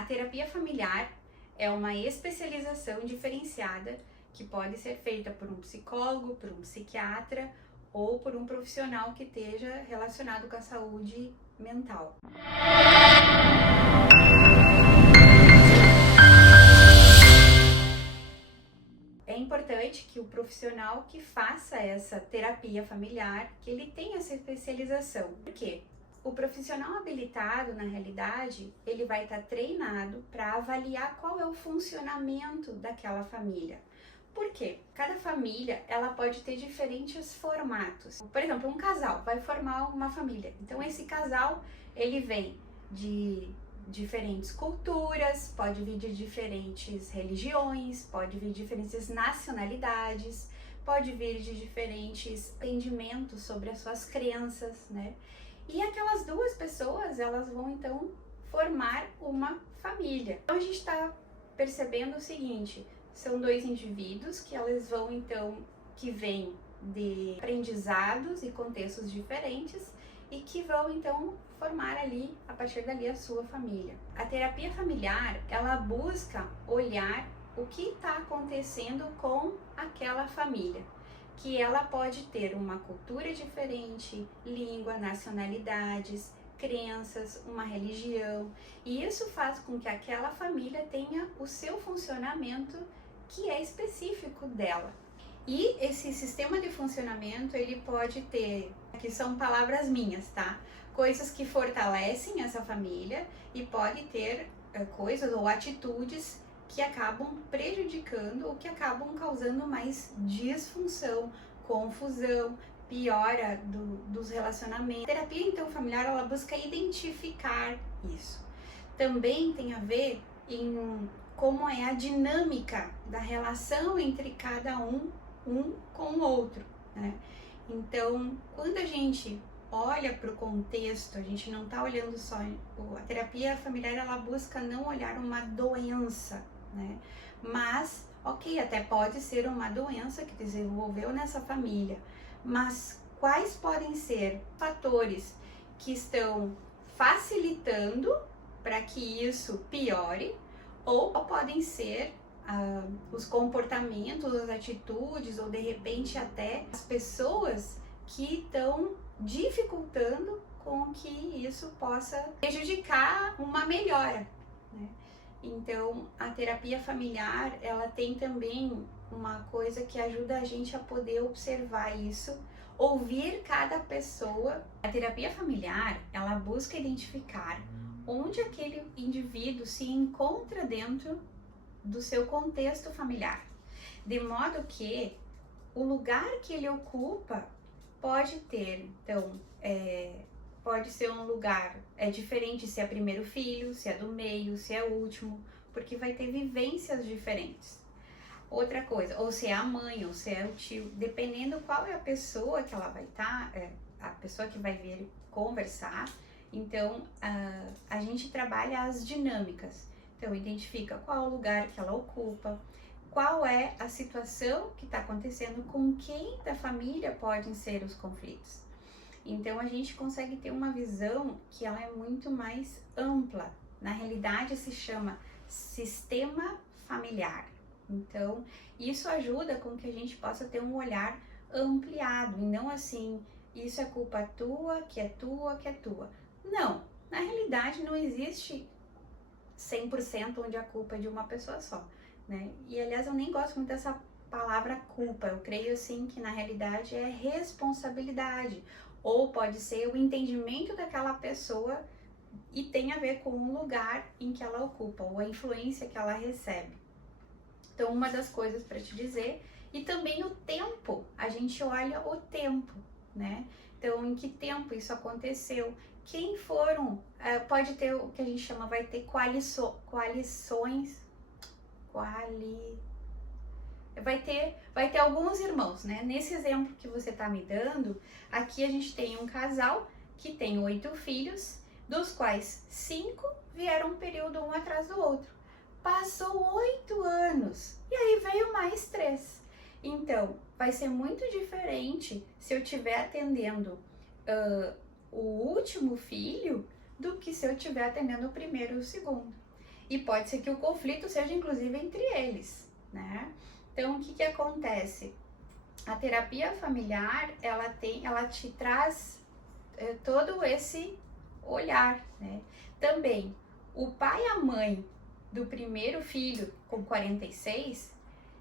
A terapia familiar é uma especialização diferenciada que pode ser feita por um psicólogo, por um psiquiatra ou por um profissional que esteja relacionado com a saúde mental. É importante que o profissional que faça essa terapia familiar, que ele tenha essa especialização. Por quê? O profissional habilitado, na realidade, ele vai estar treinado para avaliar qual é o funcionamento daquela família. Por quê? Cada família, ela pode ter diferentes formatos. Por exemplo, um casal vai formar uma família. Então, esse casal, ele vem de diferentes culturas, pode vir de diferentes religiões, pode vir de diferentes nacionalidades, pode vir de diferentes entendimentos sobre as suas crenças, né? E aquelas duas pessoas, elas vão então formar uma família. Então a gente está percebendo o seguinte, são dois indivíduos que elas vão então, que vêm de aprendizados e contextos diferentes e que vão então formar ali, a partir dali, a sua família. A terapia familiar, ela busca olhar o que está acontecendo com aquela família, que ela pode ter uma cultura diferente, língua, nacionalidades, crenças, uma religião, e isso faz com que aquela família tenha o seu funcionamento que é específico dela. E esse sistema de funcionamento, ele pode ter, que são palavras minhas, tá? Coisas que fortalecem essa família e pode ter coisas ou atitudes que acabam prejudicando ou que acabam causando mais disfunção, confusão, piora dos relacionamentos. A terapia então familiar, ela busca identificar isso. Também tem a ver em como é a dinâmica da relação entre cada um com o outro, né? Então, quando a gente olha para o contexto, a gente não está olhando só, a terapia familiar, ela busca não olhar uma doença, né? Mas, ok, até pode ser uma doença que desenvolveu nessa família, mas quais podem ser fatores que estão facilitando para que isso piore, ou podem ser os comportamentos, as atitudes, ou de repente até as pessoas que estão dificultando com que isso possa prejudicar uma melhora, né? Então, a terapia familiar, ela tem também uma coisa que ajuda a gente a poder observar isso, ouvir cada pessoa. A terapia familiar, ela busca identificar onde aquele indivíduo se encontra dentro do seu contexto familiar, de modo que o lugar que ele ocupa pode ter, então, pode ser um lugar, diferente se é primeiro filho, se é do meio, se é último, porque vai ter vivências diferentes. Outra coisa, ou se é a mãe, ou se é o tio, dependendo qual é a pessoa que ela vai estar, a pessoa que vai vir conversar, então a gente trabalha as dinâmicas. Então, identifica qual é o lugar que ela ocupa, qual é a situação que está acontecendo, com quem da família podem ser os conflitos. Então, a gente consegue ter uma visão que ela é muito mais ampla. Na realidade, se chama sistema familiar. Então, isso ajuda com que a gente possa ter um olhar ampliado, e não assim, isso é culpa tua, que é tua, que é tua. Não, na realidade não existe 100% onde a culpa é de uma pessoa só, né? E aliás, eu nem gosto muito dessa palavra culpa, eu creio assim que na realidade é responsabilidade, ou pode ser o entendimento daquela pessoa e tem a ver com o lugar em que ela ocupa, ou a influência que ela recebe. Então, uma das coisas para te dizer, e também o tempo, a gente olha o tempo, né? Então, em que tempo isso aconteceu? Quem foram? Pode ter o que a gente chama, vai ter coalições, vai ter alguns irmãos, né? Nesse exemplo que você tá me dando, aqui a gente tem um casal que tem 8 filhos, dos quais 5 vieram um período um atrás do outro. Passou 8 anos e aí veio mais 3. Então, vai ser muito diferente se eu estiver atendendo o último filho do que se eu estiver atendendo o primeiro e o segundo. E pode ser que o conflito seja inclusive entre eles, né? Então, o que que acontece? A terapia familiar, ela te traz todo esse olhar, né? Também, o pai e a mãe do primeiro filho com 46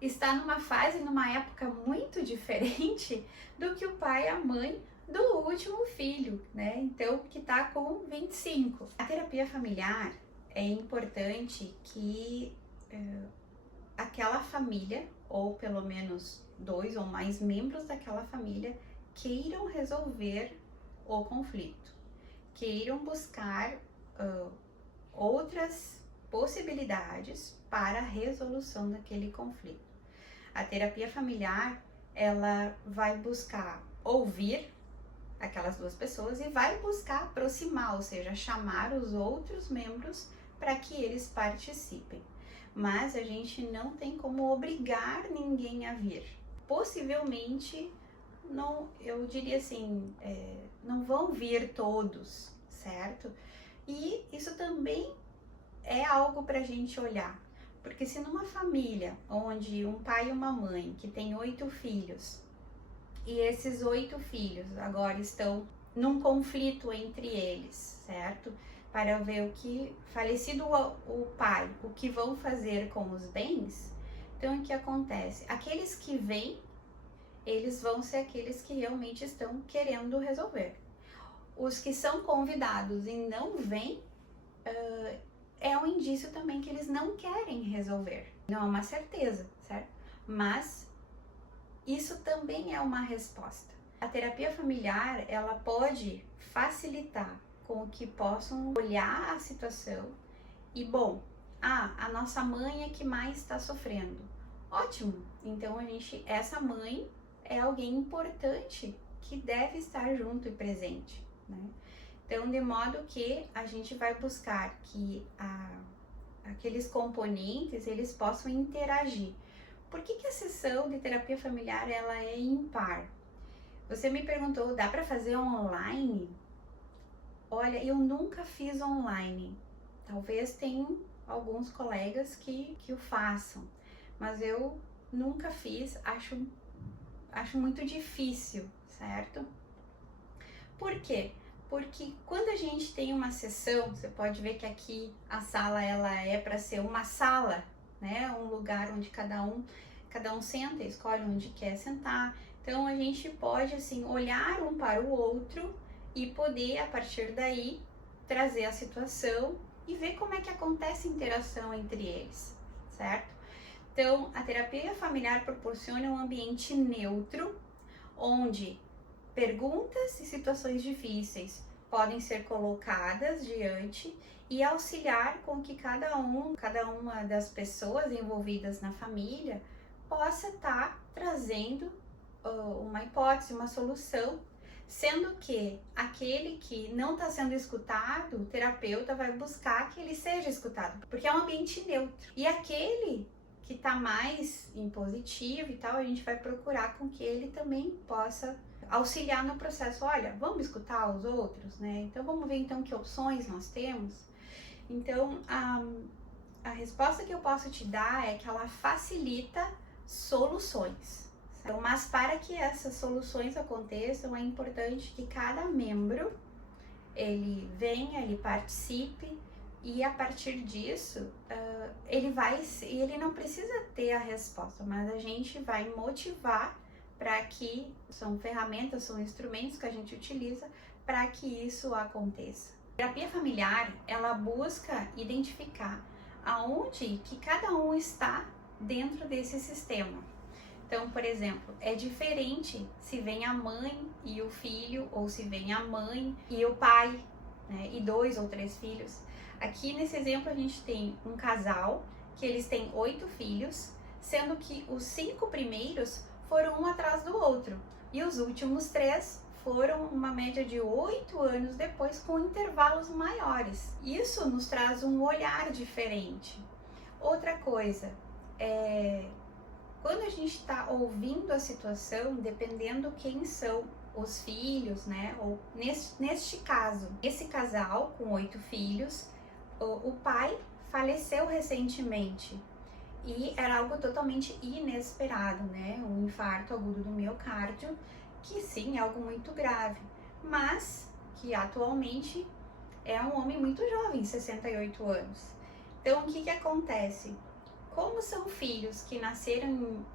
está numa fase, numa época muito diferente do que o pai e a mãe do último filho, né? Então, que está com 25. A terapia familiar é importante que aquela família, ou pelo menos 2 ou mais membros daquela família, queiram resolver o conflito, queiram buscar outras possibilidades para a resolução daquele conflito. A terapia familiar, ela vai buscar ouvir aquelas duas pessoas e vai buscar aproximar, ou seja, chamar os outros membros para que eles participem. Mas a gente não tem como obrigar ninguém a vir. Possivelmente, não, eu diria assim, não vão vir todos, certo? E isso também é algo para a gente olhar. Porque se numa família onde um pai e uma mãe que tem 8 filhos, e esses 8 filhos agora estão num conflito entre eles, certo? Para ver o que, falecido o pai, o que vão fazer com os bens, então o que acontece? Aqueles que vêm, eles vão ser aqueles que realmente estão querendo resolver. Os que são convidados e não vêm, é um indício também que eles não querem resolver. Não é uma certeza, certo? Mas isso também é uma resposta. A terapia familiar, ela pode facilitar com que possam olhar a situação e, bom, a nossa mãe é que mais está sofrendo. Ótimo! Então, essa mãe é alguém importante que deve estar junto e presente, né? Então, de modo que a gente vai buscar que aqueles componentes, eles possam interagir. Por que a sessão de terapia familiar, ela é impar? Você me perguntou, dá para fazer online? Olha, eu nunca fiz online. Talvez tenham alguns colegas que o façam, mas eu nunca fiz, acho muito difícil, certo? Por quê? Porque quando a gente tem uma sessão, você pode ver que aqui a sala ela é para ser uma sala, né? Um lugar onde cada um senta, escolhe onde quer sentar. Então a gente pode assim olhar um para o outro e poder a partir daí trazer a situação e ver como é que acontece a interação entre eles, certo? Então a terapia familiar proporciona um ambiente neutro onde perguntas e situações difíceis podem ser colocadas diante e auxiliar com que cada uma das pessoas envolvidas na família possa estar trazendo uma hipótese, uma solução, sendo que aquele que não está sendo escutado, o terapeuta vai buscar que ele seja escutado, porque é um ambiente neutro. E aquele que está mais em positivo e tal, a gente vai procurar com que ele também possa auxiliar no processo. Olha, vamos escutar os outros, né? Então vamos ver então que opções nós temos. Então a resposta que eu posso te dar é que ela facilita soluções. Então, mas para que essas soluções aconteçam, é importante que cada membro ele venha, ele participe e a partir disso ele não precisa ter a resposta, mas a gente vai motivar para que são ferramentas, são instrumentos que a gente utiliza para que isso aconteça. A terapia familiar, ela busca identificar aonde que cada um está dentro desse sistema. Então, por exemplo, é diferente se vem a mãe e o filho, ou se vem a mãe e o pai, né, e 2 ou 3 filhos. Aqui nesse exemplo a gente tem um casal que eles têm 8 filhos, sendo que os 5 primeiros foram um atrás do outro e os últimos 3 foram uma média de 8 anos depois, com intervalos maiores. Isso nos traz um olhar diferente. Outra coisa, quando a gente está ouvindo a situação, dependendo quem são os filhos, né? Ou neste caso, esse casal com 8 filhos, o pai faleceu recentemente e era algo totalmente inesperado, né? Um infarto agudo do miocárdio, que sim, é algo muito grave, mas que atualmente é um homem muito jovem, 68 anos. Então, o que acontece? Como são filhos que nasceram em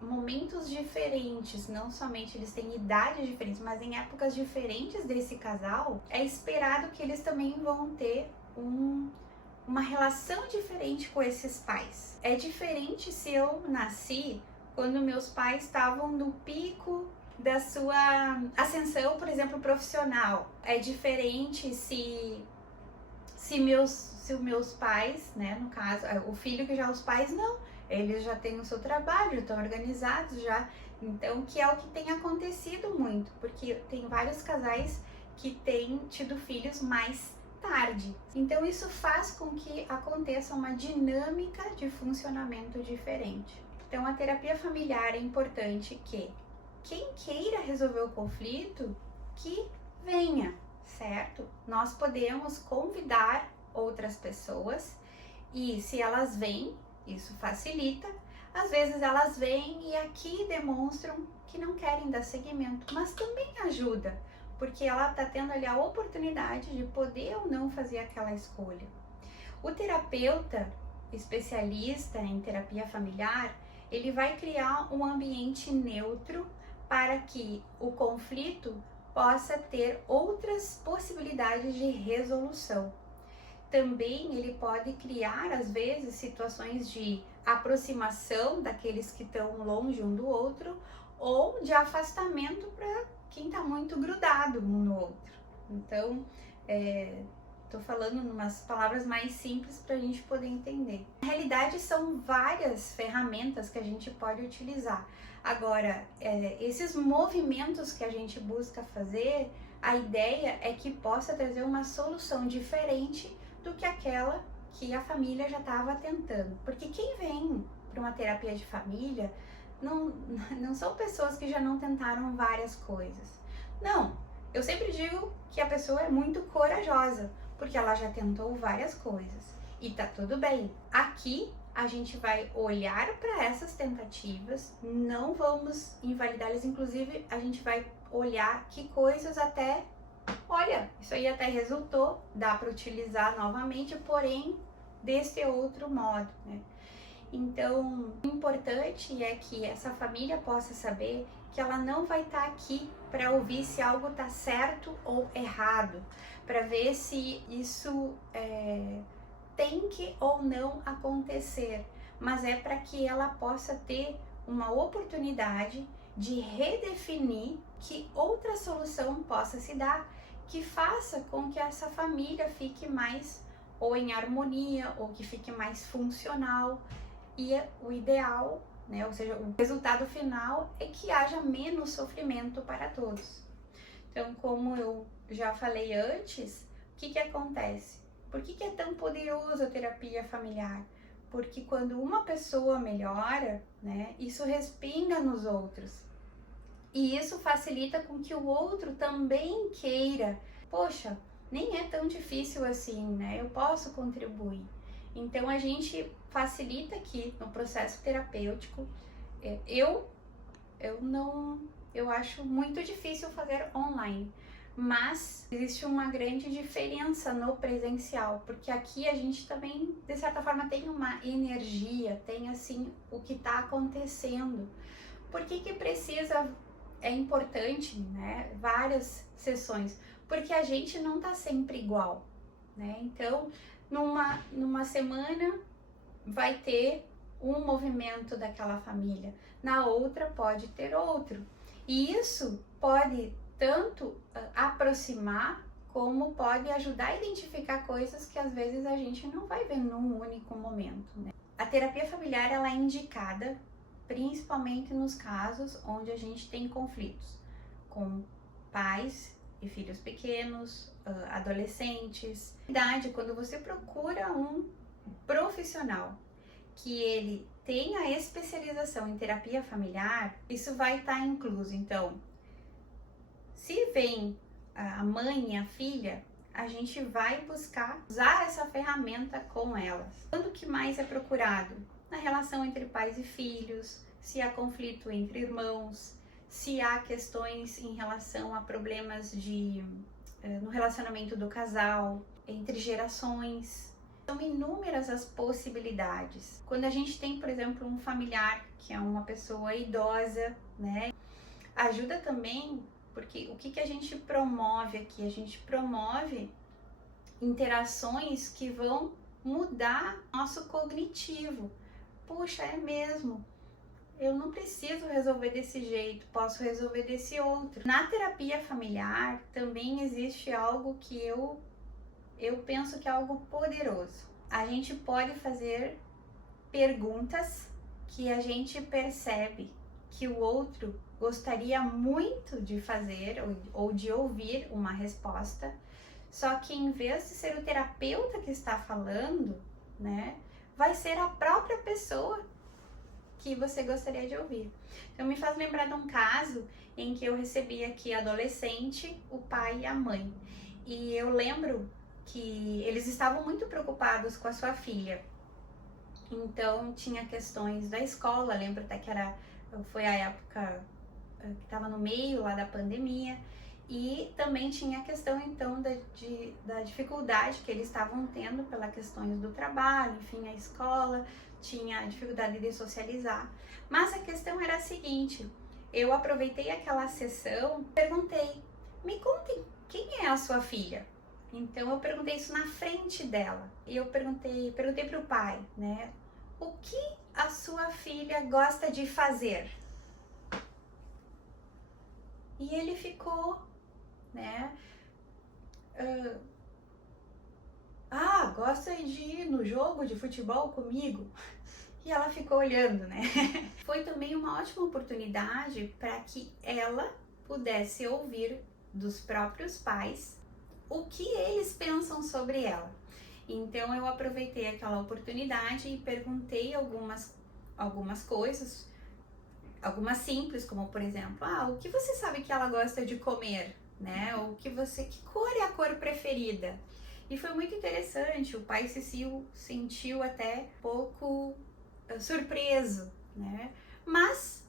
momentos diferentes, não somente eles têm idades diferentes, mas em épocas diferentes desse casal, é esperado que eles também vão ter uma relação diferente com esses pais. É diferente se eu nasci quando meus pais estavam no pico da sua ascensão, por exemplo, profissional. É diferente se meus pais, né, no caso, o filho que já os pais não, eles já têm o seu trabalho, já estão organizados já, então que é o que tem acontecido muito, porque tem vários casais que têm tido filhos mais tarde. Então isso faz com que aconteça uma dinâmica de funcionamento diferente. Então a terapia familiar é importante que quem queira resolver o conflito, que venha, certo? Nós podemos convidar outras pessoas e se elas vêm, isso facilita. Às vezes elas vêm e aqui demonstram que não querem dar seguimento, mas também ajuda, porque ela está tendo ali a oportunidade de poder ou não fazer aquela escolha. O terapeuta especialista em terapia familiar, ele vai criar um ambiente neutro para que o conflito possa ter outras possibilidades de resolução. Também ele pode criar, às vezes, situações de aproximação daqueles que estão longe um do outro ou de afastamento para quem está muito grudado um no outro. Então, estou falando em umas palavras mais simples para a gente poder entender. Na realidade, são várias ferramentas que a gente pode utilizar. Agora, esses movimentos que a gente busca fazer, a ideia é que possa trazer uma solução diferente do que aquela que a família já estava tentando. Porque quem vem para uma terapia de família não são pessoas que já não tentaram várias coisas. Não, eu sempre digo que a pessoa é muito corajosa, porque ela já tentou várias coisas e tá tudo bem. Aqui a gente vai olhar para essas tentativas, não vamos invalidá-las, inclusive a gente vai olhar que coisas até, olha, isso aí até resultou, dá para utilizar novamente, porém desse outro modo, né? Então, o importante é que essa família possa saber que ela não vai estar aqui para ouvir se algo está certo ou errado, para ver se isso tem que ou não acontecer, mas é para que ela possa ter uma oportunidade de redefinir que outra solução possa se dar, que faça com que essa família fique mais ou em harmonia ou que fique mais funcional. E o ideal, né, ou seja, o resultado final é que haja menos sofrimento para todos. Então, como eu já falei antes, o que acontece? Por que é tão poderosa a terapia familiar? Porque quando uma pessoa melhora, né, isso respinga nos outros. E isso facilita com que o outro também queira. Poxa, nem é tão difícil assim, né? Eu posso contribuir. Então a gente facilita aqui no processo terapêutico. Eu acho muito difícil fazer online, mas existe uma grande diferença no presencial, porque aqui a gente também, de certa forma, tem uma energia, tem assim o que está acontecendo. Por que precisa, é importante, né, várias sessões? Porque a gente não tá sempre igual, né? Então, numa semana vai ter um movimento daquela família, na outra pode ter outro. E isso pode tanto aproximar, como pode ajudar a identificar coisas que às vezes a gente não vai ver num único momento, né? A terapia familiar ela é indicada principalmente nos casos onde a gente tem conflitos com pais e filhos pequenos, adolescentes. Quando você procura um profissional que ele tenha especialização em terapia familiar, isso vai estar incluso. Então, se vem a mãe e a filha, a gente vai buscar usar essa ferramenta com elas. Quando que mais é procurado? Na relação entre pais e filhos, se há conflito entre irmãos, se há questões em relação a problemas no relacionamento do casal, entre gerações. São inúmeras as possibilidades. Quando a gente tem, por exemplo, um familiar que é uma pessoa idosa, né? Ajuda também, porque o que a gente promove aqui? A gente promove interações que vão mudar nosso cognitivo. Puxa, é mesmo. Eu não preciso resolver desse jeito, posso resolver desse outro. Na terapia familiar também existe algo que eu penso que é algo poderoso. A gente pode fazer perguntas que a gente percebe que o outro gostaria muito de fazer ou de ouvir uma resposta, só que em vez de ser o terapeuta que está falando, né, vai ser a própria pessoa que você gostaria de ouvir. Então me faz lembrar de um caso em que eu recebi aqui adolescente, o pai e a mãe. E eu lembro que eles estavam muito preocupados com a sua filha. Então tinha questões da escola, lembro até que foi a época que estava no meio lá da pandemia, e também tinha a questão então da dificuldade que eles estavam tendo pelas questões do trabalho, enfim, a escola tinha a dificuldade de socializar. Mas a questão era a seguinte: eu aproveitei aquela sessão, perguntei, me contem, quem é a sua filha? Então eu perguntei isso na frente dela. E eu perguntei para o pai, né? O que a sua filha gosta de fazer? E ele ficou, né? Gosta de ir no jogo de futebol comigo? E ela ficou olhando, né? Foi também uma ótima oportunidade para que ela pudesse ouvir dos próprios pais o que eles pensam sobre ela. Então eu aproveitei aquela oportunidade e perguntei algumas coisas, algumas simples, como por exemplo, o que você sabe que ela gosta de comer, né? Ou que cor é a cor preferida? E foi muito interessante, o pai se sentiu até pouco surpreso, né? Mas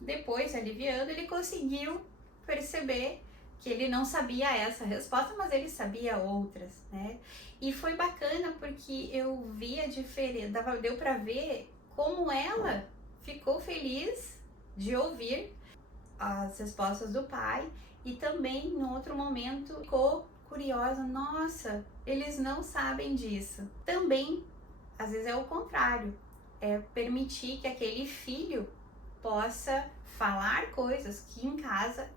depois, aliviando, ele conseguiu perceber que ele não sabia essa resposta, mas ele sabia outras, né? E foi bacana porque eu vi a diferença, deu para ver como ela ficou feliz de ouvir as respostas do pai e também, no outro momento, ficou curiosa, nossa, eles não sabem disso. Também, às vezes é o contrário, é permitir que aquele filho possa falar coisas que em casa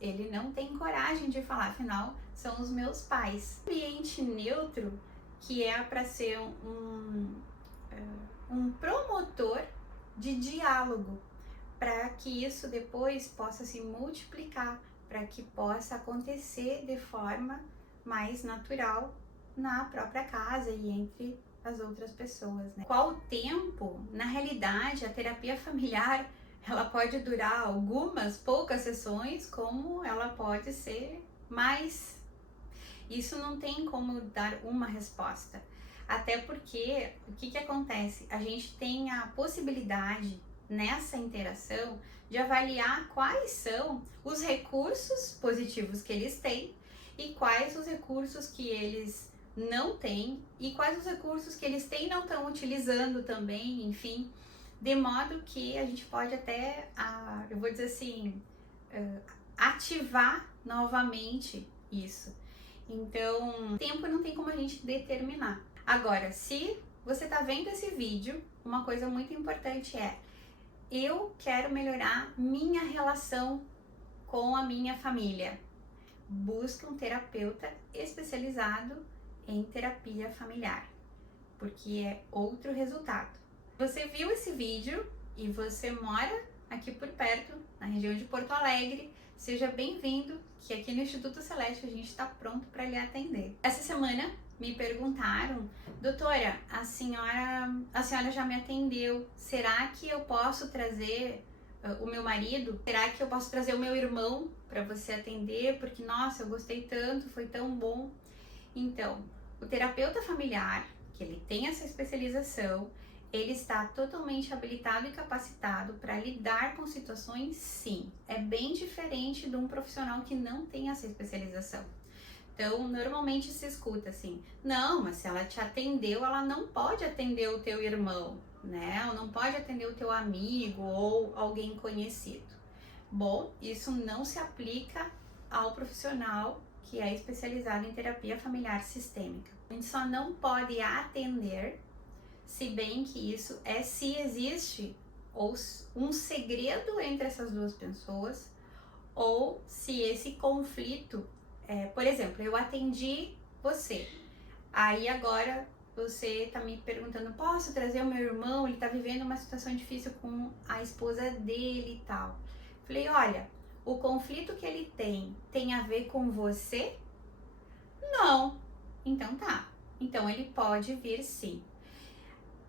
ele não tem coragem de falar, afinal são os meus pais. Ambiente neutro, que é para ser um promotor de diálogo, para que isso depois possa se multiplicar, para que possa acontecer de forma mais natural na própria casa e entre as outras pessoas, né? Qual o tempo? Na realidade, a terapia familiar ela pode durar algumas poucas sessões, como ela pode ser mais. Isso não tem como dar uma resposta. Até porque, o que acontece? A gente tem a possibilidade, nessa interação, de avaliar quais são os recursos positivos que eles têm e quais os recursos que eles não têm e quais os recursos que eles têm e não estão utilizando também, enfim. De modo que a gente pode até, eu vou dizer assim, ativar novamente isso. Então, tempo não tem como a gente determinar. Agora, se você está vendo esse vídeo, uma coisa muito importante é: eu quero melhorar minha relação com a minha família. Busque um terapeuta especializado em terapia familiar, porque é outro resultado. Você viu esse vídeo e você mora aqui por perto, na região de Porto Alegre, seja bem-vindo, que aqui no Instituto Celeste a gente está pronto para lhe atender. Essa semana me perguntaram: doutora, a senhora já me atendeu, será que eu posso trazer o meu marido? Será que eu posso trazer o meu irmão para você atender? Porque, nossa, eu gostei tanto, foi tão bom. Então, o terapeuta familiar, que ele tem essa especialização, ele está totalmente habilitado e capacitado para lidar com situações, sim. É bem diferente de um profissional que não tem essa especialização. Então, normalmente se escuta assim, não, mas se ela te atendeu, ela não pode atender o teu irmão, né? Ou não pode atender o teu amigo ou alguém conhecido. Bom, isso não se aplica ao profissional que é especializado em terapia familiar sistêmica. A gente só não pode atender, se bem que isso é se existe ou um segredo entre essas duas pessoas, ou se esse conflito, por exemplo, eu atendi você, aí agora você tá me perguntando, posso trazer o meu irmão, ele tá vivendo uma situação difícil com a esposa dele e tal. Falei, olha, o conflito que ele tem a ver com você? Não. Então tá. Então ele pode vir sim.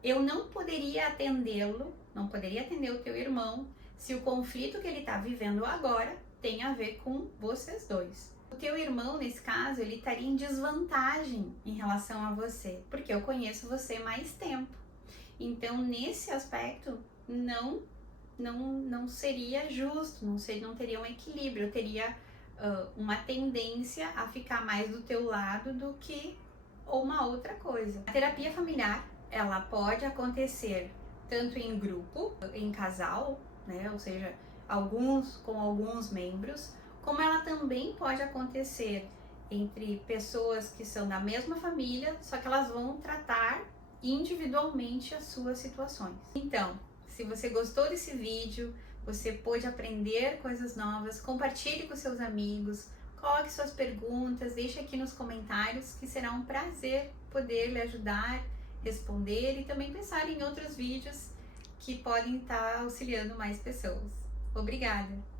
Eu não poderia atendê-lo, não poderia atender o teu irmão, se o conflito que ele tá vivendo agora tem a ver com vocês dois. O teu irmão, nesse caso, ele estaria em desvantagem em relação a você, porque eu conheço você mais tempo. Então, nesse aspecto, não seria justo, não teria um equilíbrio, eu teria uma tendência a ficar mais do teu lado do que uma outra coisa. A terapia familiar, ela pode acontecer tanto em grupo, em casal, né, ou seja, com alguns membros, como ela também pode acontecer entre pessoas que são da mesma família, só que elas vão tratar individualmente as suas situações. Então, se você gostou desse vídeo, você pôde aprender coisas novas, compartilhe com seus amigos, coloque suas perguntas, deixe aqui nos comentários, que será um prazer poder lhe ajudar, responder e também pensar em outros vídeos que podem estar auxiliando mais pessoas. Obrigada!